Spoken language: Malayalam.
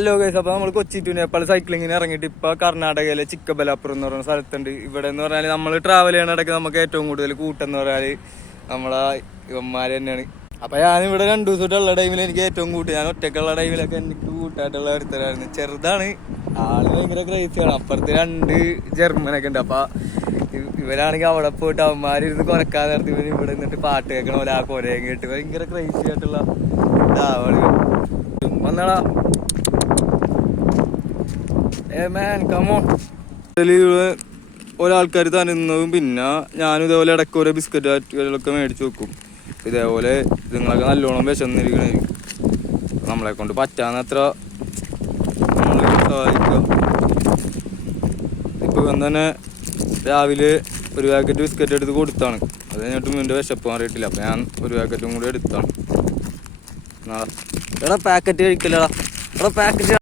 ഹലോ ഗൈസ്, അപ്പോൾ നമ്മൾ കൊച്ചി ടു നേപ്പാൾ സൈക്ലിങ്ങിന് ഇറങ്ങിയിട്ട് ഇപ്പോൾ കർണാടകയിലെ ചിക്കബലാപുരം എന്ന് പറയുന്ന സ്ഥലത്തുണ്ട്. ഇവിടെ എന്ന് പറഞ്ഞാൽ നമ്മൾ ട്രാവൽ ചെയ്യണ ഇടയ്ക്ക് നമുക്ക് ഏറ്റവും കൂടുതൽ കൂട്ടെന്ന് പറഞ്ഞാൽ നമ്മളെ ഇവന്മാർ തന്നെയാണ്. അപ്പോൾ ഞാനിവിടെ 2 ദിവസമായിട്ടുള്ള ടൈമിൽ എനിക്ക് ഏറ്റവും കൂട്ട്, ഞാൻ ഒറ്റയ്ക്കുള്ള ടൈമിലൊക്കെ എനിക്ക് കൂട്ടായിട്ടുള്ള ഒരുത്തരായിരുന്നു. ചെറുതാണ് ആള്, ഭയങ്കര ക്രൈസിയാണ്. അപ്പുറത്ത് 2 ജർമ്മനൊക്കെ ഉണ്ട്. അപ്പോൾ ഇവരാണെങ്കിൽ അവിടെ പോയിട്ട് അവന്മാരിരുന്ന് കുറക്കാൻ നേരത്തെ ഇവർ ഇവിടെ നിന്നിട്ട് പാട്ട് കേൾക്കണ പോലെ ആ കൊരയും കേട്ട് ഭയങ്കര ക്രൈസി ആയിട്ടുള്ള ഇതാവള് വന്നാടാ. ഒരാൾക്കാർ തരുന്നതും പിന്നെ ഞാനും ഇതേപോലെ ഇടയ്ക്ക് ഓരോ ബിസ്ക്കറ്റ് പാറ്റുകളൊക്കെ മേടിച്ച് വെക്കും. ഇതേപോലെ ഇതുങ്ങളൊക്കെ നല്ലോണം വിശന്നിരിക്കണായിരിക്കും. നമ്മളെ കൊണ്ട് പറ്റാന്നത്ര നമ്മൾ സഹായിക്കുക. ഇപ്പം തന്നെ രാവിലെ ഒരു പാക്കറ്റ് ബിസ്ക്കറ്റ് എടുത്ത് കൊടുത്താണ്. അത് കഴിഞ്ഞിട്ട് എൻ്റെ വിശപ്പ് മാറിയിട്ടില്ല. അപ്പം ഞാൻ ഒരു പാക്കറ്റും കൂടി എടുത്താണ്. എടാ പാക്കറ്റ് കഴിക്കില്ലടാ, എടാ പാക്കറ്റ്